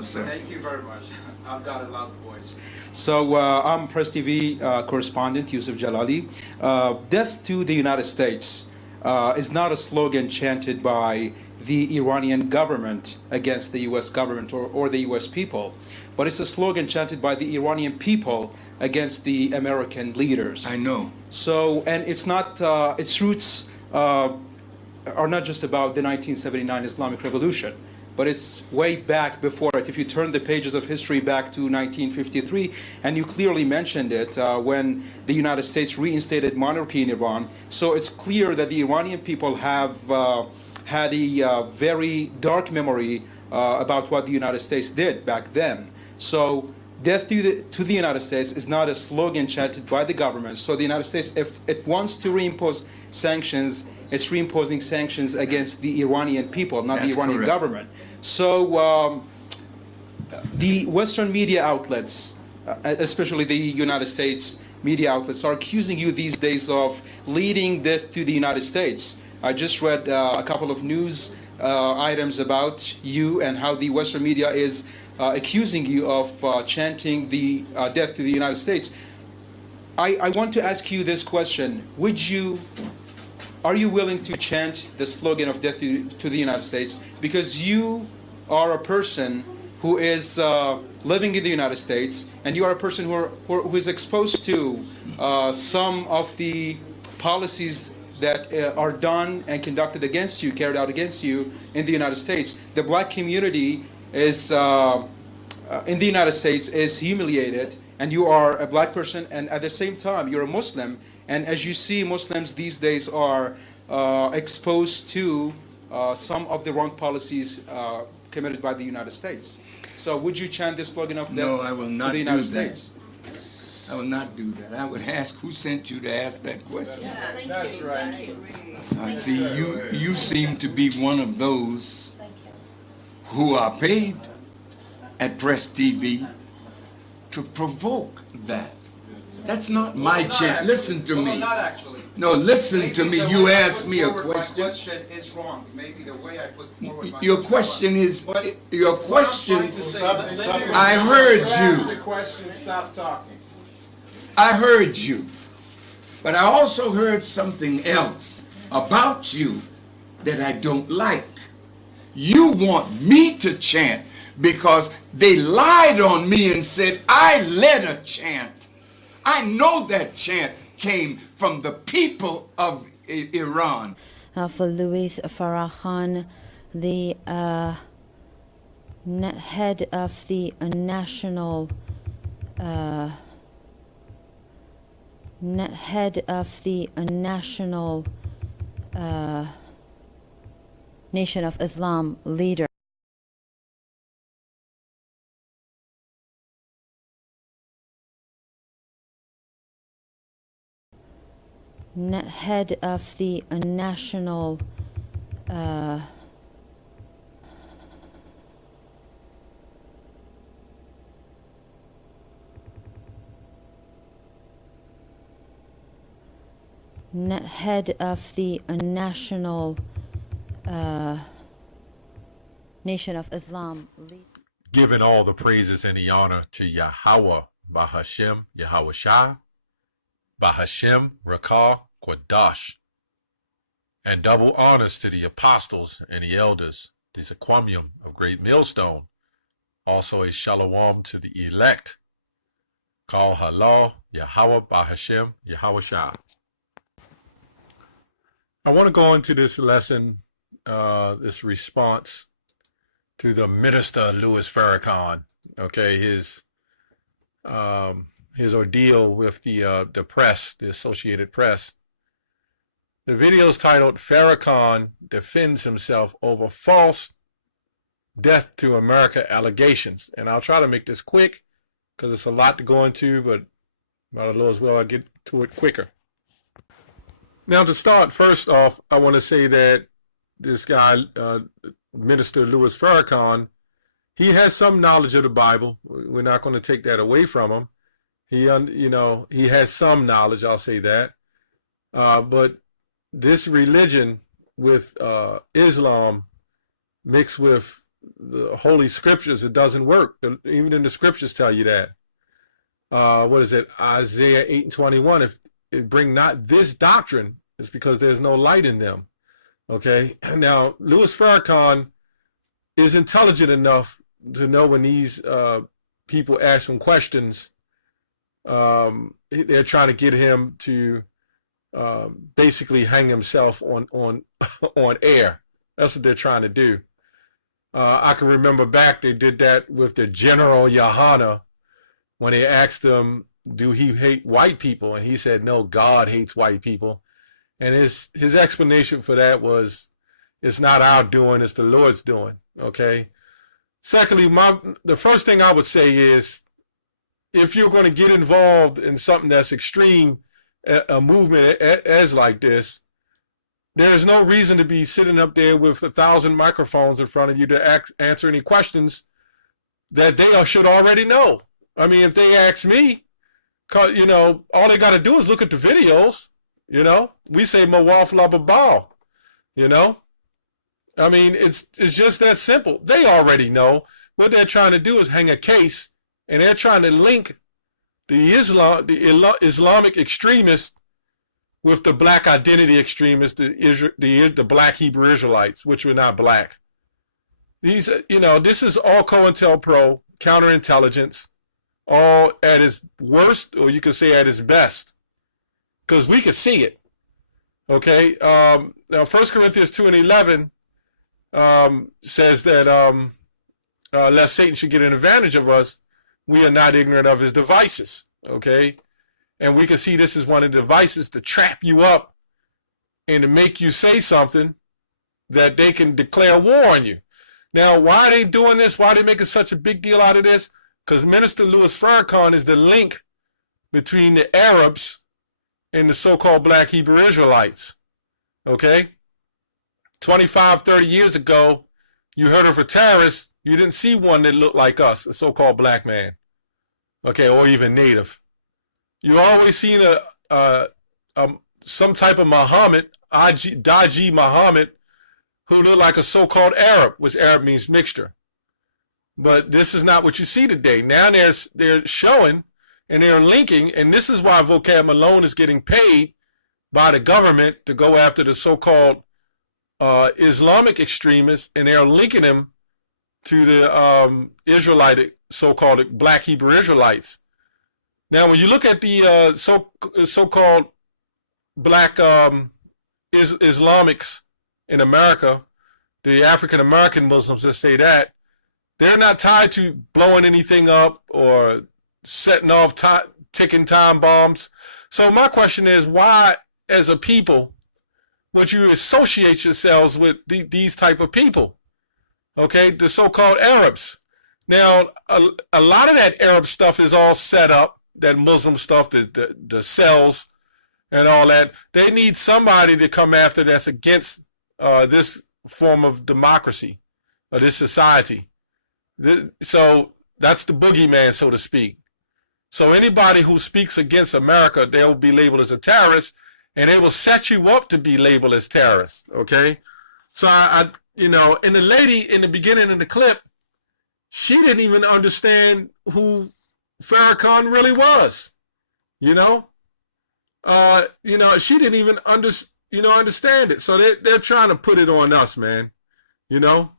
well, sir. Thank you very much. I've got a loud voice. So I'm Press TV correspondent Yusuf Jalali. Death to the United States is not a slogan chanted by the Iranian government against the U.S. government or the U.S. people, but it's a slogan chanted by the Iranian people against the American leaders. I know. So, and it's not, its roots are not just about the 1979 Islamic Revolution, but it's way back before it. If you turn the pages of history back to 1953, and you clearly mentioned it when the United States reinstated monarchy in Iran, so it's clear that the Iranian people have had a very dark memory about what the United States did back then. So death to the United States is not a slogan chanted by the government. So the United States, if it wants to reimpose sanctions, it's reimposing sanctions against the Iranian people, not the Iranian government. So the Western media outlets, especially the United States media outlets, are accusing you these days of leading death to the United States. I just read a couple of news items about you and how the Western media is accusing you of chanting the death to the United States. I want to ask you this question. Are you willing to chant the slogan of death to the United States? Because you are a person who is living in the United States, and you are a person who is exposed to some of the policies that are done and conducted against you, carried out against you in the United States. The black community is, in the United States, is humiliated, and you are a black person, and at the same time, you're a Muslim. And as you see, Muslims these days are exposed to some of the wrong policies committed by the United States. So would you chant the slogan of death to the United States? I will not do that. I would ask who sent you to ask that question. Yes, That's right. I see you seem to be one of those who are paid at Press TV to provoke that. That's not my chant. Listen to me. No, not actually. No, listen to me. You asked me a question. My question is wrong. Maybe the way I put forward my Your question is, your question, I I heard you. the question, stop talking. I heard you. But I also heard something else about you that I don't like. You want me to chant because they lied on me and said I led a chant. I know that chant came from the people of Iran. For Louis FARRAKHAN, the head of the national Nation of Islam leader. Head of the national head of the national Nation of Islam. Giving all the praises and the honor to Yahweh, Bahashem, Yahweh Shah, Bahashem, Rakah, Quadash, and double honors to the apostles and the elders, the Zaquamium of Great Millstone. Also a shalom to the elect. Call Halal, Yahweh, Bahashem, Yahweh Shah. I want to go into this lesson, this response to the minister Louis Farrakhan. Okay, his ordeal with the press, the Associated Press. The video is titled "Farrakhan Defends Himself Over False Death to America Allegations," and I'll try to make this quick because it's a lot to go into, but by the Lord's will, I'll get to it quicker. Now, to start, first off, I want to say that this guy, Minister Louis Farrakhan, he has some knowledge of the Bible. We're not going to take that away from him. He has some knowledge, I'll say that. But this religion with Islam mixed with the Holy Scriptures, it doesn't work. Even in the Scriptures tell you that. What is it? Isaiah 8:21. If it bring not this doctrine, it's because there's no light in them. Okay. Now, Louis Farrakhan is intelligent enough to know when these people ask him questions, they're trying to get him to basically hang himself on on air. That's what they're trying to do. I can remember back they did that with the General Yohana when they asked him, do he hate white people? And he said, no, God hates white people. And his explanation for that was, it's not our doing, it's the Lord's doing. Okay. Secondly, the first thing I would say is, if you're going to get involved in something that's extreme, a movement as like this, there's no reason to be sitting up there with 1,000 microphones in front of you to answer any questions that they should already know. I mean, if they ask me, you know, all they got to do is look at the videos. You know, we say Mawaf Lababal, you know. I mean, it's just that simple. They already know. What they're trying to do is hang a case, and they're trying to link the Islamic extremists with the black identity extremists, the black Hebrew Israelites, which were not black. These, you know, this is all COINTELPRO, counterintelligence, all at its worst, or you could say at its best, because we could see it. Okay. Now, 1 Corinthians 2:11 says that lest Satan should get an advantage of us, we are not ignorant of his devices. Okay. And we can see this is one of the devices to trap you up and to make you say something that they can declare war on you. Now, why are they doing this? Why are they making such a big deal out of this? Because Minister Louis Farrakhan is the link between the Arabs and the so-called black Hebrew Israelites. Okay? 25, 30 years ago, you heard of a terrorist, you didn't see one that looked like us, a so-called black man. Okay, or even native. You always seen some type of Muhammad, Daji Muhammad, who looked like a so-called Arab, which Arab means mixture. But this is not what you see today. Now they're showing and they're linking, and this is why Vocab Malone is getting paid by the government to go after the so-called Islamic extremists, and they're linking them to the Israelite, so-called black Hebrew Israelites. Now, when you look at the so-called black Islamics in America, the African-American Muslims that say that, they're not tied to blowing anything up or setting off ticking time bombs. So my question is, why, as a people, would you associate yourselves with these type of people? Okay, the so-called Arabs. Now, a lot of that Arab stuff is all set up, that Muslim stuff, the cells and all that. They need somebody to come after that's against this form of democracy or this society. So that's the boogeyman, so to speak. So anybody who speaks against America, they will be labeled as a terrorist, and they will set you up to be labeled as terrorists. Okay. So I you know, and the lady in the beginning of the clip, she didn't even understand who Farrakhan really was. You know, she didn't even understand it. So they're trying to put it on us, man. You know.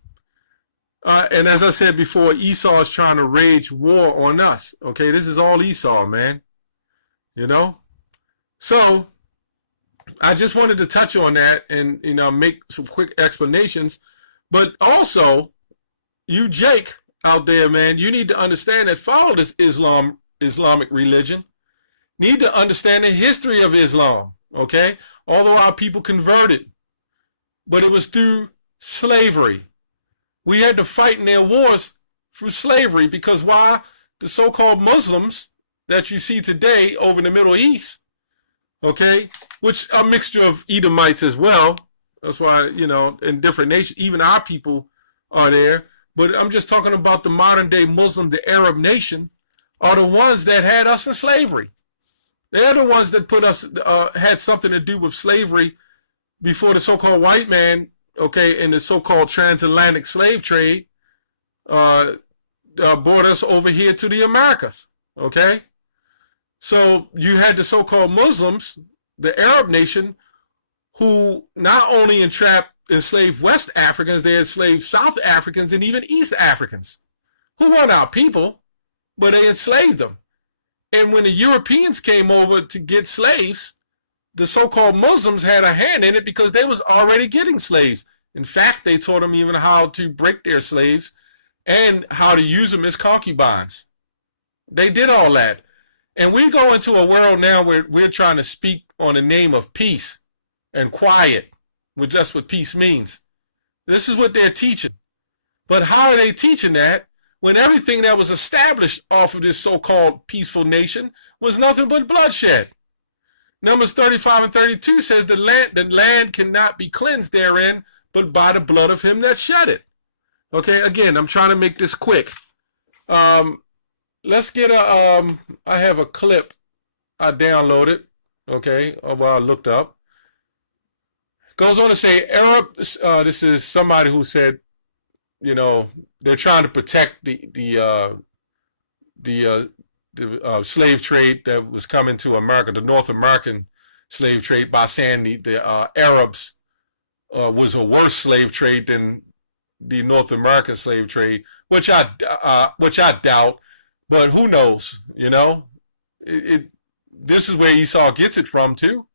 And as I said before, Esau is trying to wage war on us. Okay, this is all Esau, man. You know? So, I just wanted to touch on that and, you know, make some quick explanations. But also, you, Jake, out there, man, you need to understand that follow this Islamic religion. Need to understand the history of Islam, okay? Although our people converted, but it was through slavery. We had to fight in their wars through slavery because why? The so-called Muslims that you see today over in the Middle East, okay, which are a mixture of Edomites as well. That's why, you know, in different nations, even our people are there. But I'm just talking about the modern day Muslim, the Arab nation, are the ones that had us in slavery. They're the ones that put us, had something to do with slavery before the so-called white man, okay, in the so-called transatlantic slave trade. brought us over here to the Americas. Okay, so you had the so-called Muslims, the Arab nation, who not only enslaved West Africans, they enslaved South Africans and even East Africans, who weren't our people, but they enslaved them. And when the Europeans came over to get slaves, the so-called Muslims had a hand in it because they was already getting slaves. In fact, they taught them even how to break their slaves and how to use them as concubines. They did all that. And we go into a world now where we're trying to speak on the name of peace and quiet, which that's what peace means. This is what they're teaching. But how are they teaching that when everything that was established off of this so-called peaceful nation was nothing but bloodshed? Numbers 35 and 32 says the land cannot be cleansed therein, but by the blood of him that shed it. Okay, again, I'm trying to make this quick. Let's get I have a clip I downloaded, okay, of what I looked up. Goes on to say, this is somebody who said, you know, they're trying to protect the slave trade that was coming to America, the North American slave trade, by saying the Arabs was a worse slave trade than the North American slave trade, which I doubt, but who knows? You know, this is where Esau gets it from too.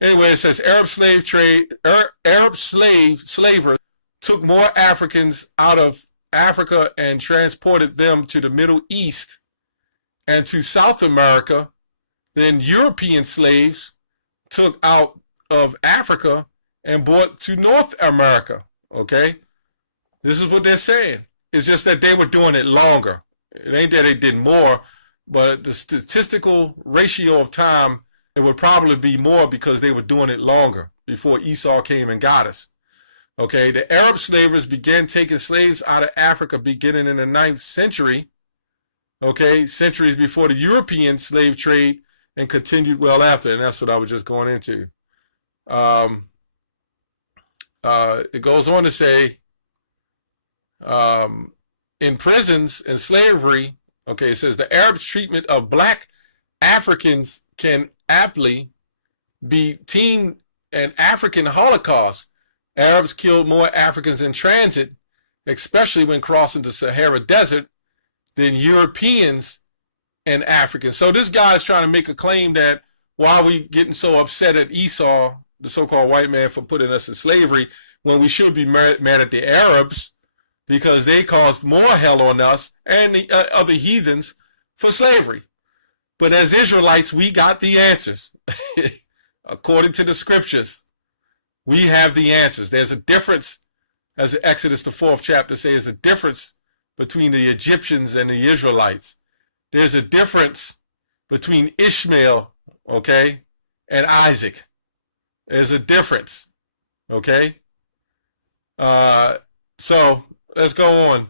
Anyway, it says Arab slavers took more Africans out of Africa and transported them to the Middle East and to South America than European slaves took out of Africa and brought to North America. Okay, this is what they're saying. It's just that they were doing it longer. It ain't that they did more, but the statistical ratio of time, it would probably be more because they were doing it longer before Esau came and got us. Okay, the Arab slavers began taking slaves out of Africa beginning in the 9th century, okay, centuries before the European slave trade, and continued well after, and that's what I was just going into. It goes on to say, in prisons and slavery, okay, it says the Arab treatment of black Africans can aptly be deemed an African Holocaust. Arabs killed more Africans in transit, especially when crossing the Sahara Desert, than Europeans and Africans. So this guy is trying to make a claim that why are we getting so upset at Esau, the so-called white man, for putting us in slavery, when we should be mad at the Arabs because they caused more hell on us and the other heathens for slavery. But as Israelites, we got the answers. According to the scriptures, we have the answers. There's a difference, as Exodus, the 4th chapter, says, a difference between the Egyptians and the Israelites. There's a difference between Ishmael, okay, and Isaac. There's a difference, okay? So let's go on.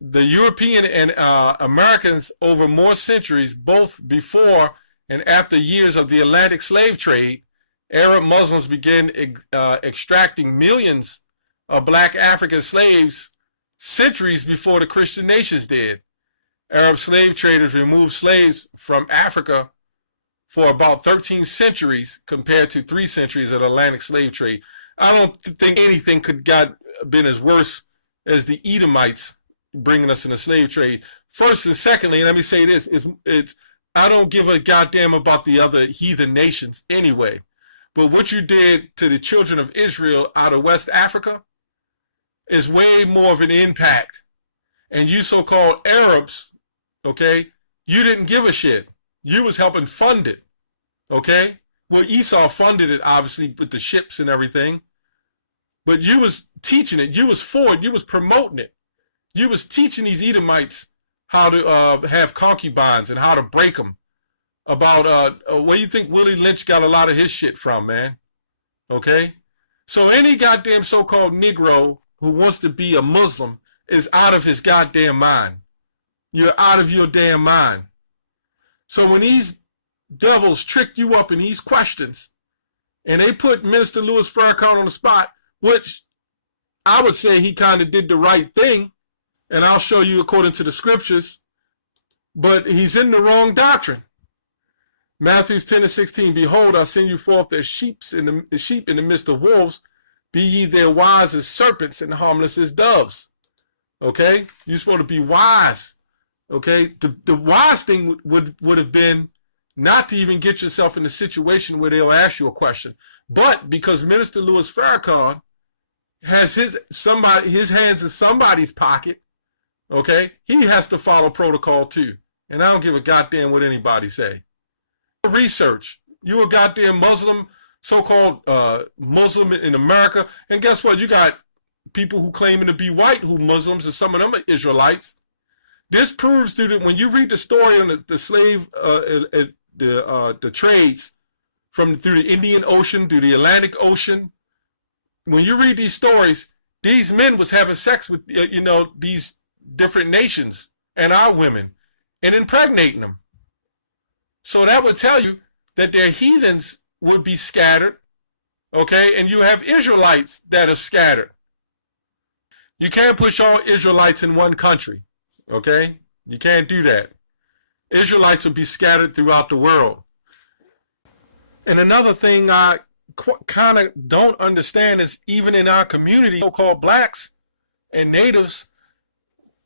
The European and Americans over more centuries, both before and after years of the Atlantic slave trade, Arab Muslims began extracting millions of black African slaves centuries before the Christian nations did. Arab slave traders removed slaves from Africa for about 13 centuries compared to 3 centuries of the Atlantic slave trade. I don't think anything could been as worse as the Edomites bringing us in the slave trade. First and secondly, let me say this, I don't give a goddamn about the other heathen nations anyway. But what you did to the children of Israel out of West Africa is way more of an impact. And you so-called Arabs, okay, you didn't give a shit. You was helping fund it, okay? Well, Esau funded it, obviously, with the ships and everything. But you was teaching it. You was for it. You was promoting it. You was teaching these Edomites how to have concubines and how to break them. About where you think Willie Lynch got a lot of his shit from, man. Okay? So any goddamn so-called Negro who wants to be a Muslim is out of his goddamn mind. You're out of your damn mind. So when these devils trick you up in these questions and they put Minister Louis Farrakhan on the spot, which I would say he kind of did the right thing, and I'll show you according to the scriptures, but he's in the wrong doctrine. Matthew 10:16, behold, I send you forth as sheep in the midst of wolves. Be ye there wise as serpents and harmless as doves. Okay? You're supposed to be wise. Okay? The wise thing would have been not to even get yourself in a situation where they'll ask you a question. But because Minister Louis Farrakhan has his hands in somebody's pocket, okay, he has to follow protocol too. And I don't give a goddamn what anybody say. Research. You a goddamn Muslim, so-called Muslim in America, and guess what? You got people who claiming to be white who Muslims, and some of them are Israelites. This proves to that when you read the story on the slave, the trades through the Indian Ocean, through the Atlantic Ocean, when you read these stories, these men was having sex with these different nations and our women and impregnating them. So that would tell you that their heathens would be scattered, okay? And you have Israelites that are scattered. You can't push all Israelites in one country, okay? You can't do that. Israelites will be scattered throughout the world. And another thing I kind of don't understand is even in our community, so-called blacks and natives,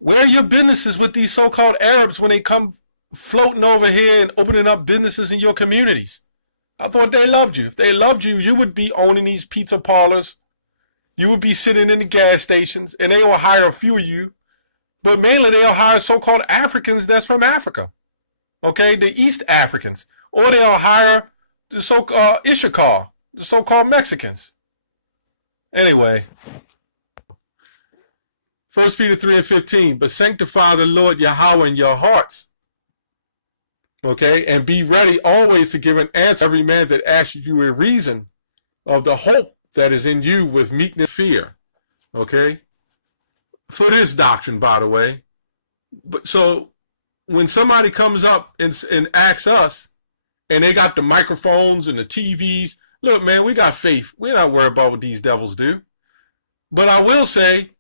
where are your businesses with these so-called Arabs when they come floating over here and opening up businesses in your communities? I thought they loved you. If they loved you, you would be owning these pizza parlors. You would be sitting in the gas stations, and they will hire a few of you. But mainly they'll hire so-called Africans that's from Africa. Okay, the East Africans. Or they'll hire the so-called Ishakar, the so-called Mexicans. Anyway, 1 Peter 3:15, but sanctify the Lord Yahweh in your hearts. Okay, and be ready always to give an answer to every man that asks you a reason of the hope that is in you with meekness and fear. Okay, for this doctrine, by the way. But so when somebody comes up and asks us, and they got the microphones and the TVs, look, man, we got faith. We're not worried about what these devils do. But I will say,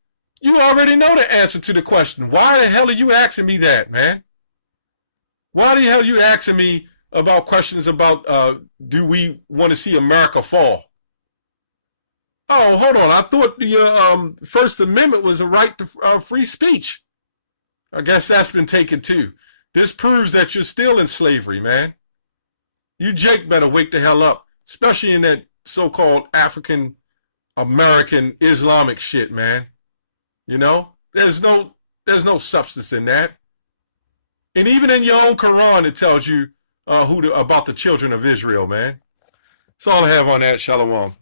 you already know the answer to the question. Why the hell are you asking me that, man? Why the hell are you asking me about questions about do we want to see America fall? Oh, hold on. I thought the First Amendment was a right to free speech. I guess that's been taken too. This proves that you're still in slavery, man. You Jake better wake the hell up, especially in that so-called African American Islamic shit, man. You know, there's no substance in that. And even in your own Quran, it tells you about the children of Israel, man. That's all I have on that. Shalom.